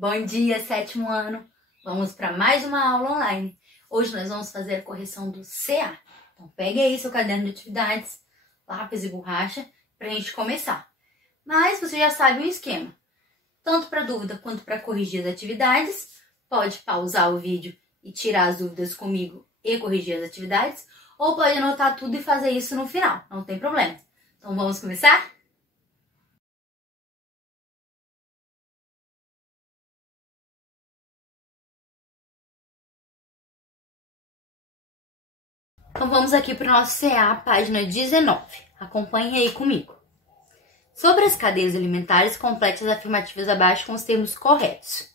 Bom dia, sétimo ano! Vamos para mais uma aula online. Hoje nós vamos fazer a correção do CA. Então pegue aí seu caderno de atividades, lápis e borracha para a gente começar. Mas você já sabe o esquema. Tanto para dúvida quanto para corrigir as atividades, pode pausar o vídeo e tirar as dúvidas comigo e corrigir as atividades, ou pode anotar tudo e fazer isso no final, não tem problema. Então vamos começar? Então vamos aqui para o nosso CA, página 19. Acompanhe aí comigo. Sobre as cadeias alimentares, complete as afirmativas abaixo com os termos corretos.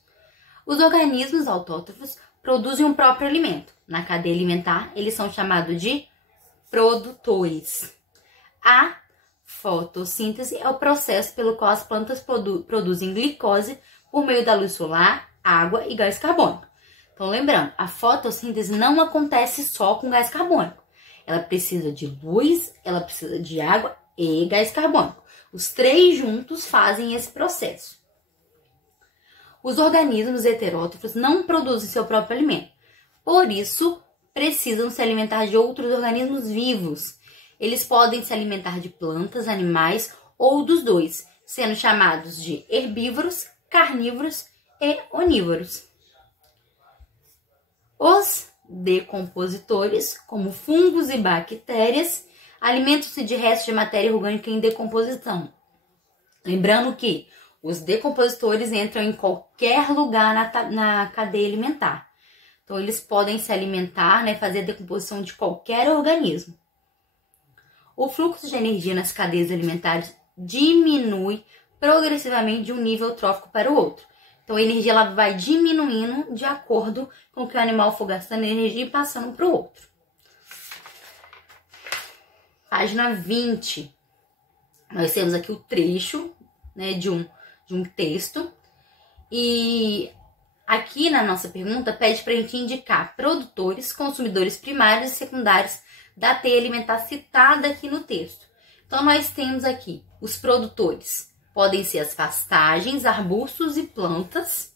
Os organismos autótrofos produzem um próprio alimento. Na cadeia alimentar, eles são chamados de produtores. A fotossíntese é o processo pelo qual as plantas produzem glicose por meio da luz solar, água e gás carbônico. Então, lembrando, a fotossíntese não acontece só com gás carbônico. Ela precisa de luz, ela precisa de água e gás carbônico. Os três juntos fazem esse processo. Os organismos heterótrofos não produzem seu próprio alimento. Por isso, precisam se alimentar de outros organismos vivos. Eles podem se alimentar de plantas, animais ou dos dois, sendo chamados de herbívoros, carnívoros e onívoros. Os decompositores, como fungos e bactérias, alimentam-se de restos de matéria orgânica em decomposição. Lembrando que os decompositores entram em qualquer lugar na cadeia alimentar. Então, eles podem se alimentar, fazer a decomposição de qualquer organismo. O fluxo de energia nas cadeias alimentares diminui progressivamente de um nível trófico para o outro. Então, a energia ela vai diminuindo de acordo com que o animal for gastando energia e passando para o outro. Página 20. Nós temos aqui o trecho de um texto. E aqui na nossa pergunta pede para a gente indicar produtores, consumidores primários e secundários da teia alimentar citada aqui no texto. Então, nós temos aqui os produtores. Podem ser as pastagens, arbustos e plantas.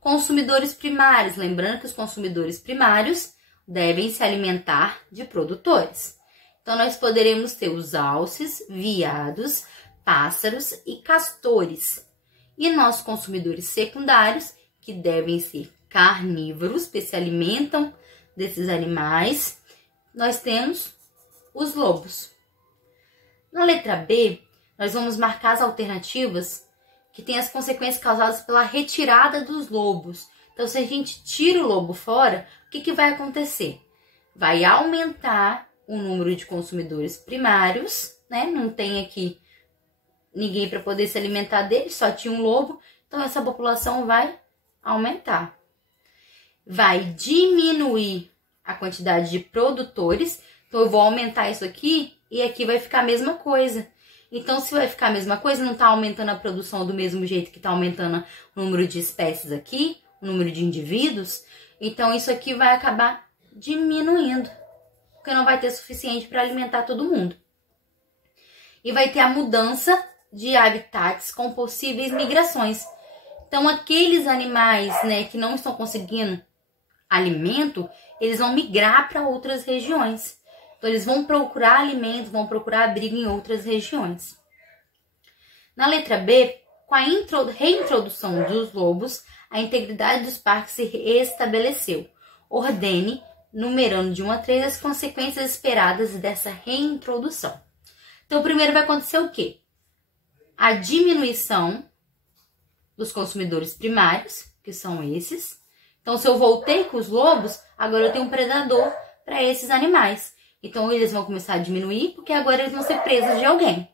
Consumidores primários. Lembrando que os consumidores primários devem se alimentar de produtores. Então, nós poderemos ter os alces, veados, pássaros e castores. E nossos consumidores secundários, que devem ser carnívoros, que se alimentam desses animais, nós temos os lobos. Na letra B, nós vamos marcar as alternativas que têm as consequências causadas pela retirada dos lobos. Então, se a gente tira o lobo fora, o que vai acontecer? Vai aumentar o número de consumidores primários, Não tem aqui ninguém para poder se alimentar dele, só tinha um lobo, então essa população vai aumentar. Vai diminuir a quantidade de produtores, então eu vou aumentar isso aqui e aqui vai ficar a mesma coisa. Então, se vai ficar a mesma coisa, não está aumentando a produção do mesmo jeito que está aumentando o número de espécies aqui, o número de indivíduos, então isso aqui vai acabar diminuindo, porque não vai ter suficiente para alimentar todo mundo. E vai ter a mudança de habitats com possíveis migrações. Então, aqueles animais, que não estão conseguindo alimento, eles vão migrar para outras regiões. Então, eles vão procurar alimento, vão procurar abrigo em outras regiões. Na letra B, com a reintrodução dos lobos, a integridade dos parques se restabeleceu. Ordene, numerando de 1 a 3, as consequências esperadas dessa reintrodução. Então, primeiro vai acontecer o quê? A diminuição dos consumidores primários, que são esses. Então, se eu voltei com os lobos, agora eu tenho um predador para esses animais. Então, eles vão começar a diminuir, porque agora eles vão ser presos de alguém.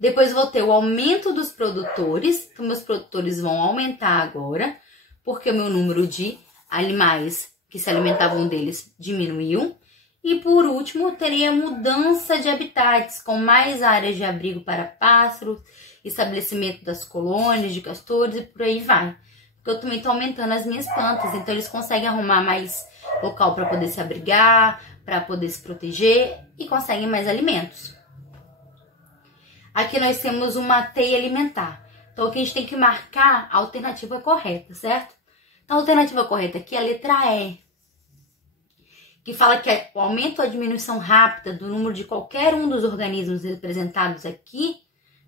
Depois, vou ter o aumento dos produtores. Então, meus produtores vão aumentar agora, porque o meu número de animais que se alimentavam deles diminuiu. E, por último, teria mudança de habitats, com mais áreas de abrigo para pássaros, estabelecimento das colônias de castores e por aí vai. Porque eu também estou aumentando as minhas plantas, então eles conseguem arrumar mais local para poder se abrigar, para poder se proteger e conseguem mais alimentos. Aqui nós temos uma teia alimentar. Então aqui a gente tem que marcar a alternativa correta, certo? Então a alternativa correta aqui é a letra E, que fala que o aumento ou a diminuição rápida do número de qualquer um dos organismos representados aqui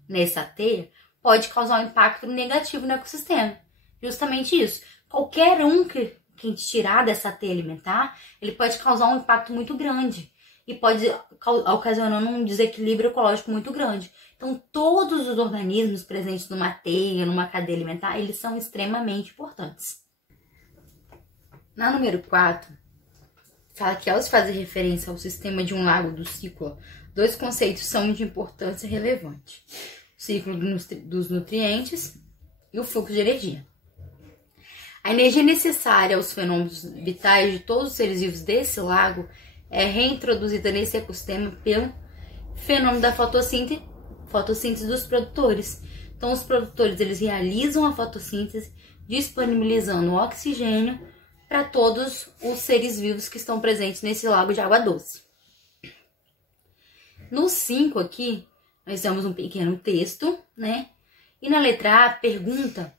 nessa teia pode causar um impacto negativo no ecossistema. Justamente isso. Qualquer um que a gente tirar dessa teia alimentar, ele pode causar um impacto muito grande e pode ocasionar um desequilíbrio ecológico muito grande. Então, todos os organismos presentes numa teia, numa cadeia alimentar, eles são extremamente importantes. Na número 4, fala que ao se fazer referência ao sistema de um lago do ciclo, dois conceitos são de importância relevante: o ciclo dos nutrientes e o fluxo de energia. A energia necessária aos fenômenos vitais de todos os seres vivos desse lago é reintroduzida nesse ecossistema pelo fenômeno da fotossíntese dos produtores. Então, os produtores eles realizam a fotossíntese, disponibilizando o oxigênio para todos os seres vivos que estão presentes nesse lago de água doce. No 5 aqui, nós temos um pequeno texto, né? E na letra A pergunta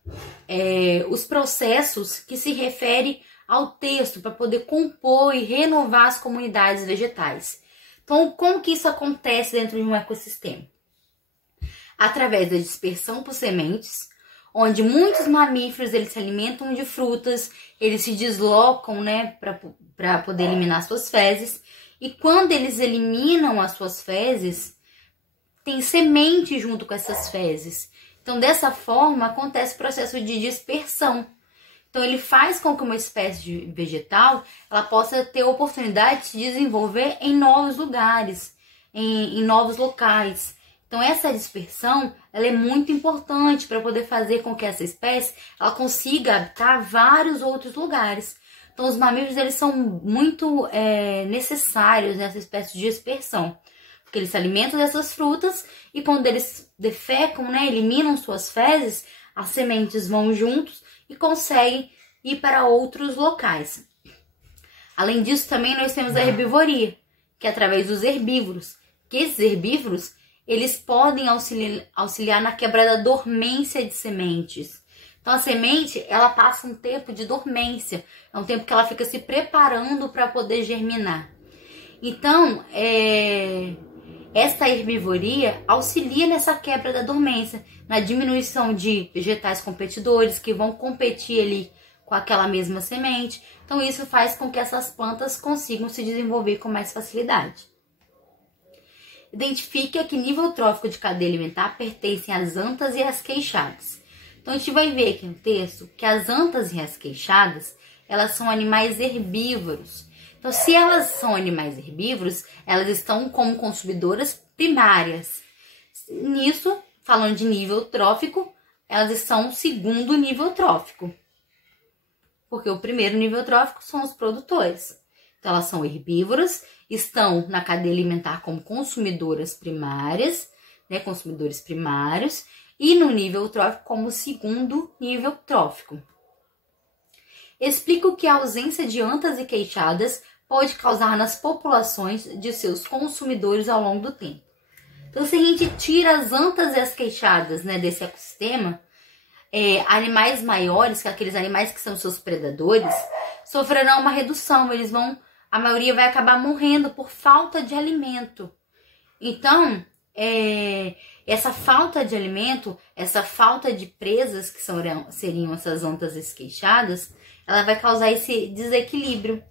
os processos que se refere ao texto para poder compor e renovar as comunidades vegetais. Então, como que isso acontece dentro de um ecossistema? Através da dispersão por sementes, onde muitos mamíferos eles se alimentam de frutas, eles se deslocam, né, para poder eliminar suas fezes. E quando eles eliminam as suas fezes, tem semente junto com essas fezes. Então, dessa forma, acontece o processo de dispersão. Então, ele faz com que uma espécie de vegetal ela possa ter a oportunidade de se desenvolver em novos lugares, em novos locais. Então, essa dispersão ela é muito importante para poder fazer com que essa espécie ela consiga habitar vários outros lugares. Então, os mamíferos eles são muito necessários nessa espécie de dispersão, porque eles se alimentam dessas frutas e quando eles defecam, né, eliminam suas fezes, as sementes vão juntos e conseguem ir para outros locais. Além disso, também nós temos a herbivoria, que é através dos herbívoros, que esses herbívoros eles podem auxiliar na quebra da dormência de sementes. Então, a semente, ela passa um tempo de dormência. É um tempo que ela fica se preparando para poder germinar. Então, essa herbivoria auxilia nessa quebra da dormência, na diminuição de vegetais competidores que vão competir ali com aquela mesma semente. Então, isso faz com que essas plantas consigam se desenvolver com mais facilidade. Identifique a que nível trófico de cadeia alimentar pertencem as antas e as queixadas. Então, a gente vai ver aqui no texto que as antas e as queixadas, elas são animais herbívoros. Então, se elas são animais herbívoros, elas estão como consumidoras primárias. Nisso, falando de nível trófico, elas estão no segundo nível trófico. Porque o primeiro nível trófico são os produtores. Então, elas são herbívoras, estão na cadeia alimentar como consumidoras primárias, né, consumidores primários, e no nível trófico como segundo nível trófico. Explico que a ausência de antas e queixadas pode causar nas populações de seus consumidores ao longo do tempo. Então, se a gente tira as antas e as queixadas, né, desse ecossistema, animais maiores, que aqueles animais que são seus predadores, sofrerão uma redução. A maioria vai acabar morrendo por falta de alimento. Então, essa falta de alimento, essa falta de presas, que seriam essas antas esqueixadas, ela vai causar esse desequilíbrio.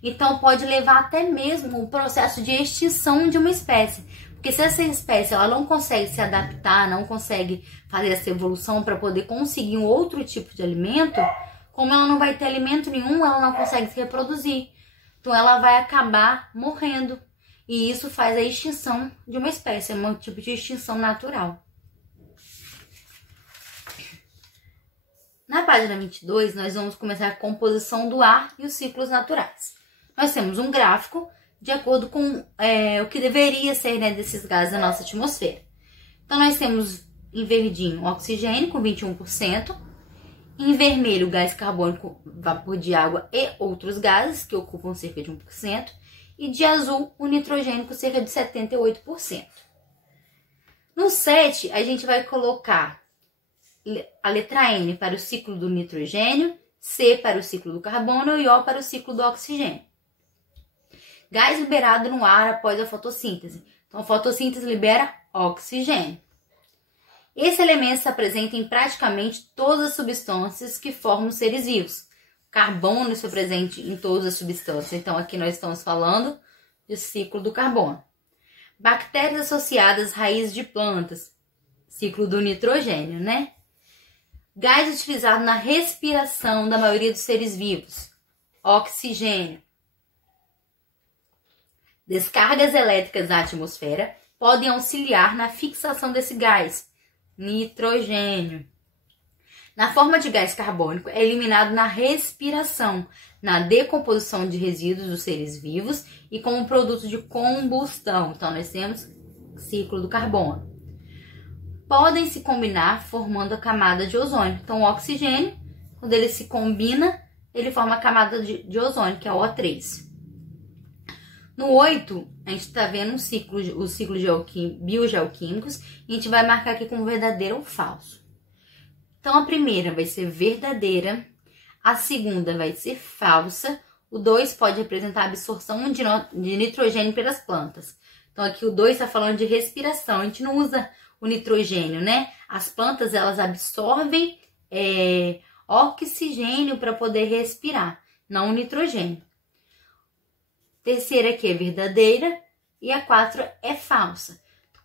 Então, pode levar até mesmo o processo de extinção de uma espécie. Porque se essa espécie ela não consegue se adaptar, não consegue fazer essa evolução para poder conseguir um outro tipo de alimento, como ela não vai ter alimento nenhum, ela não consegue se reproduzir. Então, ela vai acabar morrendo. E isso faz a extinção de uma espécie, é um tipo de extinção natural. Na página 22, nós vamos começar a composição do ar e os ciclos naturais. Nós temos um gráfico de acordo com o que deveria ser, né, desses gases da nossa atmosfera. Então, nós temos em verdinho o oxigênio com 21%, em vermelho o gás carbônico, vapor de água e outros gases, que ocupam cerca de 1%, e de azul o nitrogênio com cerca de 78%. No 7, a gente vai colocar a letra N para o ciclo do nitrogênio, C para o ciclo do carbono e O para o ciclo do oxigênio. Gás liberado no ar após a fotossíntese. Então, a fotossíntese libera oxigênio. Esse elemento está presente em praticamente todas as substâncias que formam seres vivos. Carbono está presente em todas as substâncias. Então, aqui nós estamos falando do ciclo do carbono. Bactérias associadas às raízes de plantas. Ciclo do nitrogênio, né? Gás utilizado na respiração da maioria dos seres vivos. Oxigênio. Descargas elétricas na atmosfera podem auxiliar na fixação desse gás. Nitrogênio. Na forma de gás carbônico, é eliminado na respiração, na decomposição de resíduos dos seres vivos e como produto de combustão. Então, nós temos ciclo do carbono. Podem se combinar formando a camada de ozônio. Então, o oxigênio, quando ele se combina, ele forma a camada de ozônio, que é o O3. No 8, a gente está vendo os ciclos biogeoquímicos e a gente vai marcar aqui como verdadeiro ou falso. Então, a primeira vai ser verdadeira, a segunda vai ser falsa, o 2 pode representar a absorção de nitrogênio pelas plantas. Então, aqui o 2 está falando de respiração, a gente não usa o nitrogênio, né? As plantas, elas absorvem oxigênio para poder respirar, não o nitrogênio. Terceira aqui é verdadeira e a 4 é falsa.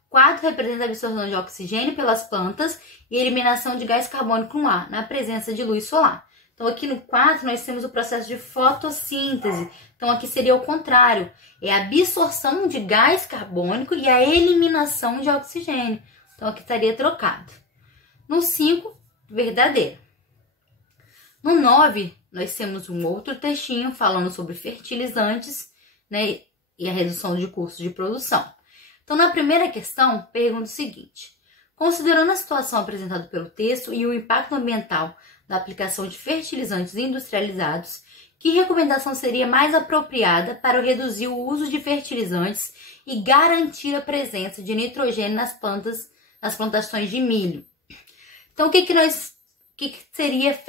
4 representa a absorção de oxigênio pelas plantas e eliminação de gás carbônico no ar, na presença de luz solar. Então, aqui no 4, nós temos o processo de fotossíntese. Então, aqui seria o contrário. É a absorção de gás carbônico e a eliminação de oxigênio. Então, aqui estaria trocado. No 5, verdadeiro. No 9, nós temos um outro textinho falando sobre fertilizantes, né, e a redução de custos de produção. Então, na primeira questão, pergunta o seguinte: considerando a situação apresentada pelo texto e o impacto ambiental da aplicação de fertilizantes industrializados, que recomendação seria mais apropriada para reduzir o uso de fertilizantes e garantir a presença de nitrogênio nas plantações de milho? Então, o que seria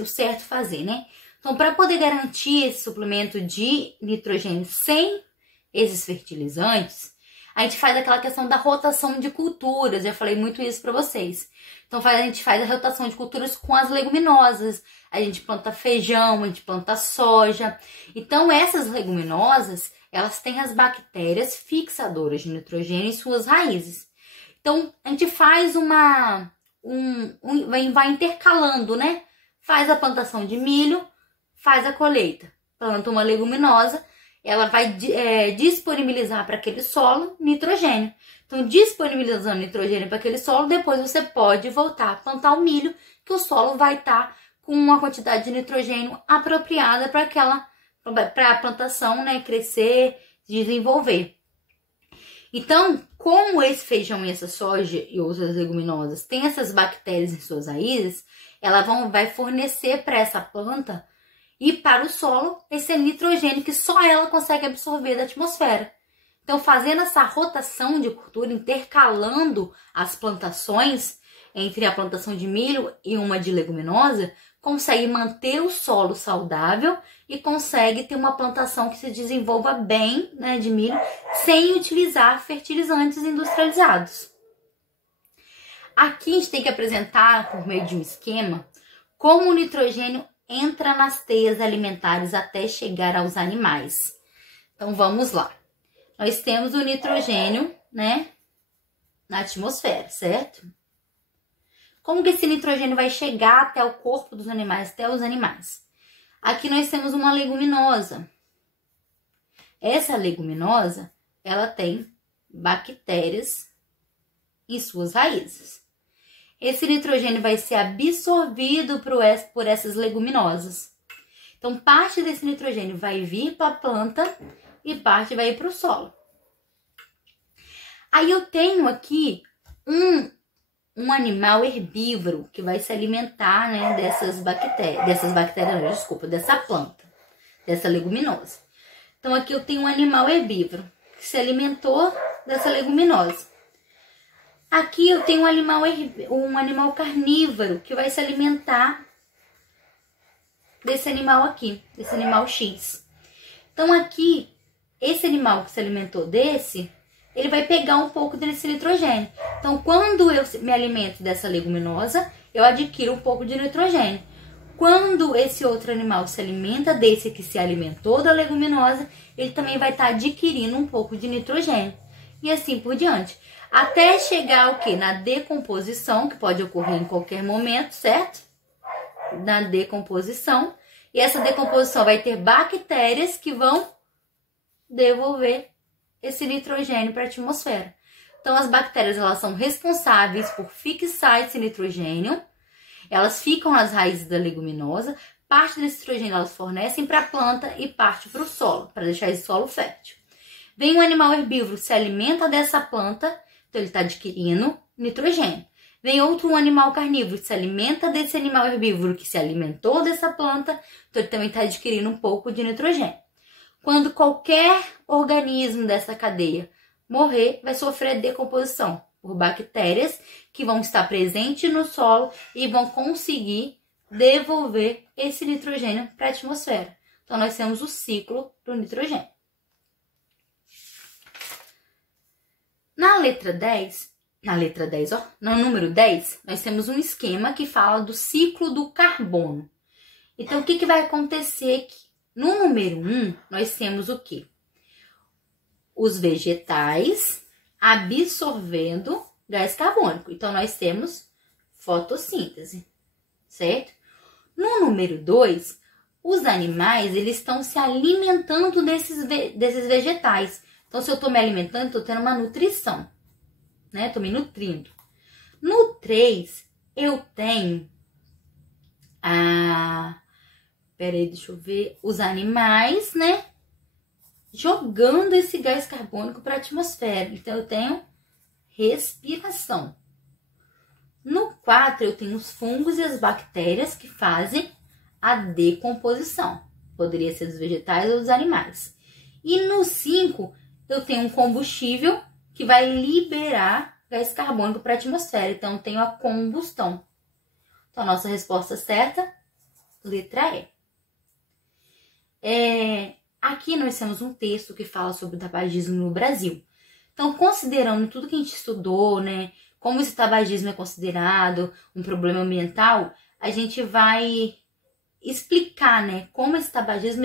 o certo fazer, né? Então, para poder garantir esse suplemento de nitrogênio sem esses fertilizantes, a gente faz aquela questão da rotação de culturas. Eu falei muito isso para vocês. Então, a gente faz a rotação de culturas com as leguminosas. A gente planta feijão, a gente planta soja. Então, essas leguminosas, elas têm as bactérias fixadoras de nitrogênio em suas raízes. Então, a gente faz vai intercalando, né? Faz a plantação de milho, faz a colheita. Planta uma leguminosa, ela vai disponibilizar para aquele solo nitrogênio. Então, disponibilizando nitrogênio para aquele solo, depois você pode voltar a plantar o milho, que o solo vai estar com uma quantidade de nitrogênio apropriada para a plantação, né, crescer, desenvolver. Então, como esse feijão e essa soja e outras leguminosas têm essas bactérias em suas raízes, ela vai fornecer para essa planta e para o solo esse nitrogênio que só ela consegue absorver da atmosfera. Então, fazendo essa rotação de cultura, intercalando as plantações entre a plantação de milho e uma de leguminosa, consegue manter o solo saudável e consegue ter uma plantação que se desenvolva bem, né, de milho, sem utilizar fertilizantes industrializados. Aqui a gente tem que apresentar, por meio de um esquema, como o nitrogênio entra nas teias alimentares até chegar aos animais. Então, vamos lá. Nós temos o nitrogênio, né, na atmosfera, certo? Como que esse nitrogênio vai chegar até o corpo dos animais, até os animais? Aqui nós temos uma leguminosa. Essa leguminosa, ela tem bactérias em suas raízes. Esse nitrogênio vai ser absorvido por essas leguminosas. Então, parte desse nitrogênio vai vir para a planta e parte vai ir para o solo. Aí eu tenho aqui um animal herbívoro que vai se alimentar, né, dessa planta, dessa leguminosa. Então, aqui eu tenho um animal herbívoro que se alimentou dessa leguminosa. Aqui eu tenho um animal carnívoro que vai se alimentar desse animal aqui, desse animal X. Então aqui, esse animal que se alimentou desse, ele vai pegar um pouco desse nitrogênio. Então quando eu me alimento dessa leguminosa, eu adquiro um pouco de nitrogênio. Quando esse outro animal se alimenta desse que se alimentou da leguminosa, ele também vai estar adquirindo um pouco de nitrogênio. E assim por diante. Até chegar o quê? Na decomposição, que pode ocorrer em qualquer momento, certo? Na decomposição. E essa decomposição vai ter bactérias que vão devolver esse nitrogênio para a atmosfera. Então, as bactérias, elas são responsáveis por fixar esse nitrogênio. Elas ficam nas raízes da leguminosa. Parte desse nitrogênio elas fornecem para a planta e parte para o solo, para deixar esse solo fértil. Vem um animal herbívoro, se alimenta dessa planta, então ele está adquirindo nitrogênio. Vem outro animal carnívoro, se alimenta desse animal herbívoro que se alimentou dessa planta, então ele também está adquirindo um pouco de nitrogênio. Quando qualquer organismo dessa cadeia morrer, vai sofrer decomposição por bactérias que vão estar presentes no solo e vão conseguir devolver esse nitrogênio para a atmosfera. Então, nós temos o ciclo do nitrogênio. No número 10, nós temos um esquema que fala do ciclo do carbono. Então, o que vai acontecer aqui? No número 1, nós temos o quê? Os vegetais absorvendo gás carbônico. Então, nós temos fotossíntese, certo? No número 2, os animais, eles estão se alimentando desses vegetais. Então, se eu estou me alimentando, estou tendo uma nutrição, né? Estou me nutrindo. No 3, eu tenho os animais, né? Jogando esse gás carbônico para a atmosfera. Então, eu tenho respiração. No 4, eu tenho os fungos e as bactérias que fazem a decomposição. Poderia ser dos vegetais ou dos animais. E no 5, eu tenho um combustível que vai liberar gás carbônico para a atmosfera. Então, eu tenho a combustão. Então, a nossa resposta certa, letra E. Aqui nós temos um texto que fala sobre o tabagismo no Brasil. Então, considerando tudo que a gente estudou, né, como esse tabagismo é considerado um problema ambiental, a gente vai explicar, né, como esse tabagismo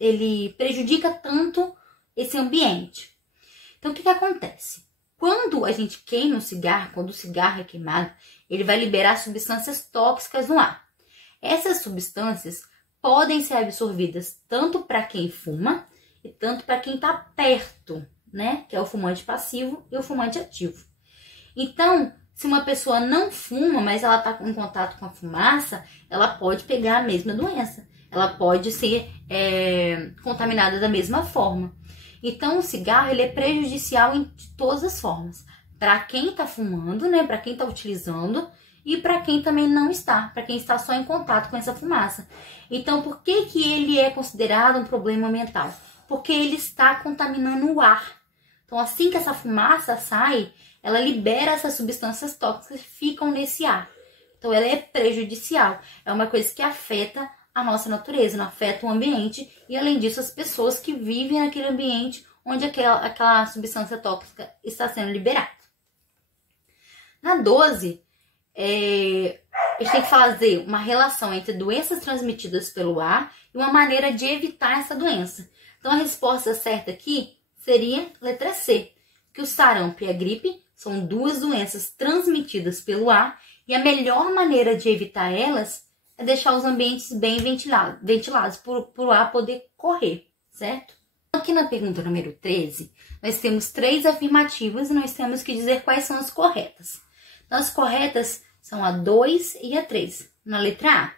ele prejudica tanto esse ambiente. Então, o que acontece? Quando a gente queima um cigarro, quando o cigarro é queimado, ele vai liberar substâncias tóxicas no ar. Essas substâncias podem ser absorvidas tanto para quem fuma e tanto para quem está perto, né? Que é o fumante passivo e o fumante ativo. Então, se uma pessoa não fuma, mas ela está em contato com a fumaça, ela pode pegar a mesma doença. Ela pode ser contaminada da mesma forma. Então, o cigarro ele é prejudicial de todas as formas. Para quem está fumando, né? Para quem está utilizando e para quem também não está. Para quem está só em contato com essa fumaça. Então, por que ele é considerado um problema ambiental? Porque ele está contaminando o ar. Então, assim que essa fumaça sai, ela libera essas substâncias tóxicas que ficam nesse ar. Então, ela é prejudicial. É uma coisa que afeta a nossa natureza, não afeta o ambiente. E, além disso, as pessoas que vivem naquele ambiente onde aquela substância tóxica está sendo liberada. Na 12, a gente tem que fazer uma relação entre doenças transmitidas pelo ar e uma maneira de evitar essa doença. Então, a resposta certa aqui seria letra C, que o sarampo e a gripe são duas doenças transmitidas pelo ar e a melhor maneira de evitar elas é deixar os ambientes bem ventilados para o ar poder correr, certo? Aqui na pergunta número 13, nós temos 3 afirmativas e nós temos que dizer quais são as corretas. Então, as corretas são a 2 e a 3, na letra A,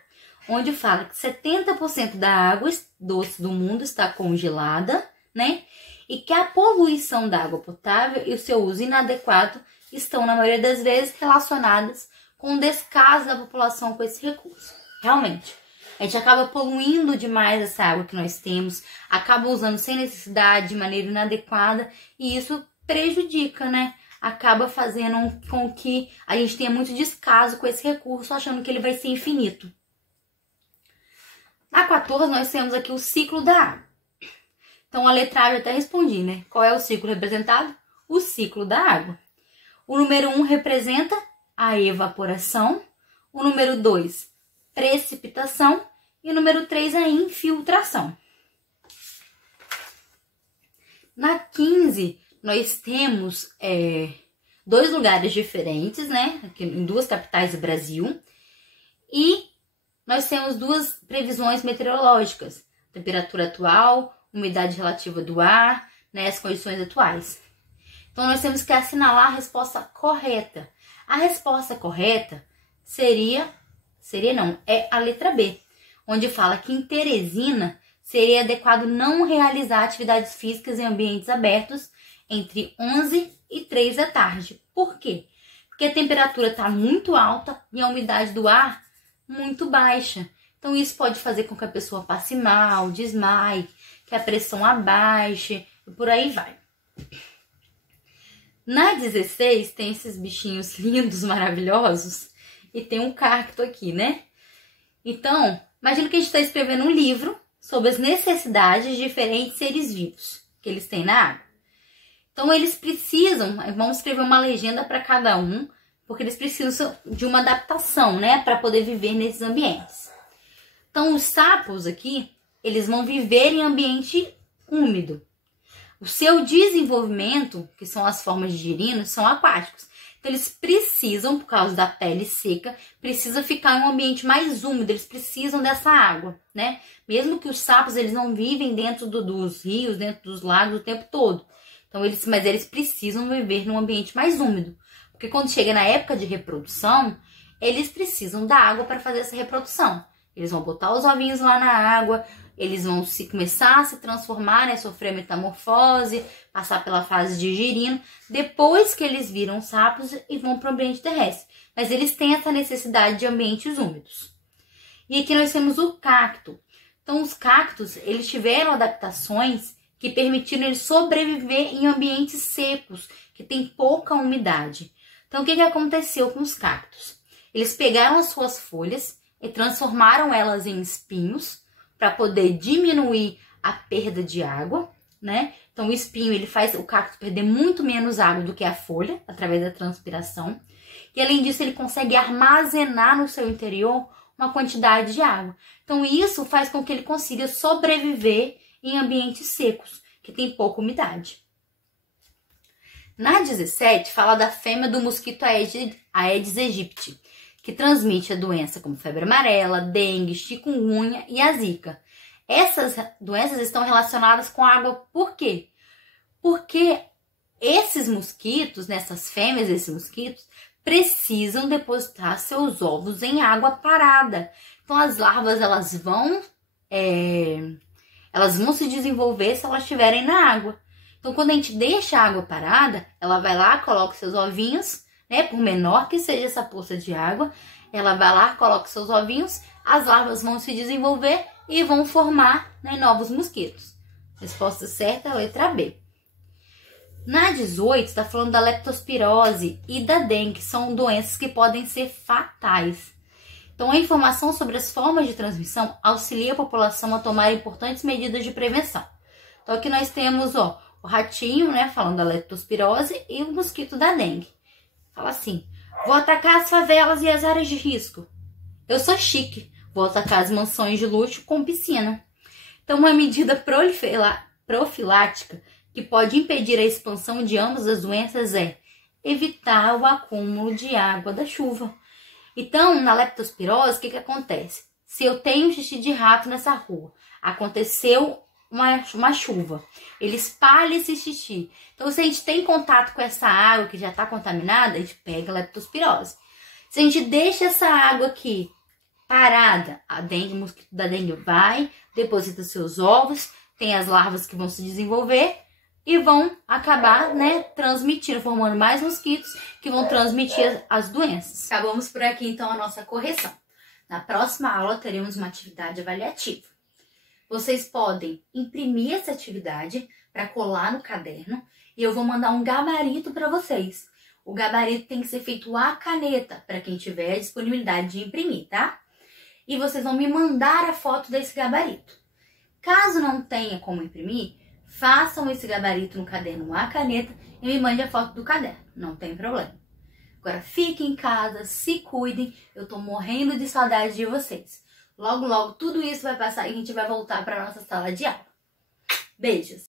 onde fala que 70% da água doce do mundo está congelada, né? E que a poluição da água potável e o seu uso inadequado estão, na maioria das vezes, relacionadas com o descaso da população com esse recurso. Realmente, a gente acaba poluindo demais essa água que nós temos, acaba usando sem necessidade, de maneira inadequada, e isso prejudica, né, acaba fazendo com que a gente tenha muito descaso com esse recurso, achando que ele vai ser infinito. Na 14, nós temos aqui o ciclo da água. Então, a letra A eu até respondi, né? Qual é o ciclo representado? O ciclo da água. O número 1 representa a evaporação. O número 2, precipitação. E o número 3, a infiltração. Na 15, nós temos 2 lugares diferentes, né? Aqui em 2 capitais do Brasil. E nós temos 2 previsões meteorológicas. Temperatura atual, umidade relativa do ar, né, as condições atuais. Então, nós temos que assinalar a resposta correta. A resposta correta é a letra B, onde fala que em Teresina seria adequado não realizar atividades físicas em ambientes abertos entre 11 e 3 da tarde. Por quê? Porque a temperatura está muito alta e a umidade do ar muito baixa. Então, isso pode fazer com que a pessoa passe mal, desmaie, que a pressão abaixe e por aí vai. Na 16, tem esses bichinhos lindos, maravilhosos, e tem um cacto aqui, né? Então, imagina que a gente está escrevendo um livro sobre as necessidades de diferentes seres vivos que eles têm na água. Então, eles precisam, vamos escrever uma legenda para cada um, porque eles precisam de uma adaptação, né, para poder viver nesses ambientes. Então, os sapos aqui, eles vão viver em ambiente úmido. O seu desenvolvimento, que são as formas de girino, são aquáticos. Então, eles precisam, por causa da pele seca, precisam ficar em um ambiente mais úmido, eles precisam dessa água, né? Mesmo que os sapos, eles não vivem dentro dos rios, dentro dos lagos o tempo todo. Então, mas eles precisam viver num ambiente mais úmido. Porque quando chega na época de reprodução, eles precisam da água para fazer essa reprodução. Eles vão botar os ovinhos lá na água, eles vão começar a se transformar, né, sofrer metamorfose, passar pela fase de girino, depois que eles viram sapos e vão para o ambiente terrestre. Mas eles têm essa necessidade de ambientes úmidos. E aqui nós temos o cacto. Então, os cactos, eles tiveram adaptações que permitiram eles sobreviver em ambientes secos, que tem pouca umidade. Então, o que aconteceu com os cactos? Eles pegaram as suas folhas e transformaram elas em espinhos para poder diminuir a perda de água, né? Então, o espinho, ele faz o cacto perder muito menos água do que a folha, através da transpiração. E, além disso, ele consegue armazenar no seu interior uma quantidade de água. Então, isso faz com que ele consiga sobreviver em ambientes secos, que tem pouca umidade. Na 17, fala da fêmea do mosquito Aedes aegypti, que transmite a doença como febre amarela, dengue, chikungunya e a zika. Essas doenças estão relacionadas com a água. Por quê? Porque esses mosquitos, essas fêmeas desses mosquitos, precisam depositar seus ovos em água parada. Então, as larvas, elas vão se desenvolver se elas estiverem na água. Então, quando a gente deixa a água parada, ela vai lá, coloca seus ovinhos, né? Por menor que seja essa poça de água, ela vai lá, coloca seus ovinhos, as larvas vão se desenvolver e vão formar, né, novos mosquitos. Resposta certa, a letra B. Na 18, está falando da leptospirose e da dengue, que são doenças que podem ser fatais. Então, a informação sobre as formas de transmissão auxilia a população a tomar importantes medidas de prevenção. Então, aqui nós temos o ratinho, né, falando da leptospirose, e o mosquito da dengue. Fala assim: vou atacar as favelas e as áreas de risco. Eu sou chique, vou atacar as mansões de luxo com piscina. Então, uma medida profilática que pode impedir a expansão de ambas as doenças é evitar o acúmulo de água da chuva. Então, na leptospirose, o que acontece? Se eu tenho xixi de rato nessa rua, aconteceu uma chuva, ele espalha esse xixi. Então, se a gente tem contato com essa água que já está contaminada, a gente pega a leptospirose. Se a gente deixa essa água aqui parada, o mosquito da dengue vai, deposita seus ovos, tem as larvas que vão se desenvolver e vão acabar, né, transmitindo, formando mais mosquitos que vão transmitir as doenças. Acabamos por aqui, então, a nossa correção. Na próxima aula, teremos uma atividade avaliativa. Vocês podem imprimir essa atividade para colar no caderno e eu vou mandar um gabarito para vocês. O gabarito tem que ser feito à caneta, para quem tiver a disponibilidade de imprimir, tá? E vocês vão me mandar a foto desse gabarito. Caso não tenha como imprimir, façam esse gabarito no caderno à caneta e me mande a foto do caderno, não tem problema. Agora fiquem em casa, se cuidem, eu tô morrendo de saudade de vocês. Logo, logo tudo isso vai passar e a gente vai voltar para nossa sala de aula. Beijos!